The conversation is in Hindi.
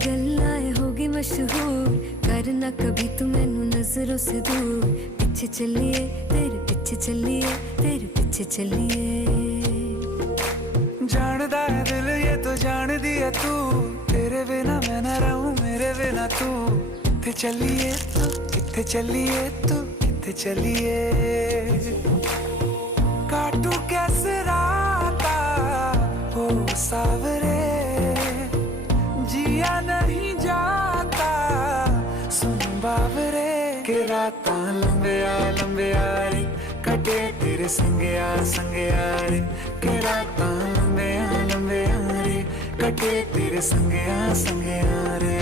गल्लाएं होगी मशहूर, करना कभी तू मैनू नजरों से दूर। पीछे चलिए तेरे पीछे चलिए, तेरे पीछे चलिए। जानदा है दिल ये तो जान दिया तू, तेरे बिना मैं न रहूं मेरे बिना तू। किथे चलिए तू, किथे चलिए तू, किथे चलिए। काटू कैसे राता हो सावरे, जिया नहीं जाता सुन बावरे। के राता लंबिया लंबिया रे, कटे तेरे संगया संगया रे। के राता लंबिया लंबिया रे, कटे तेरे संगया संगया रे।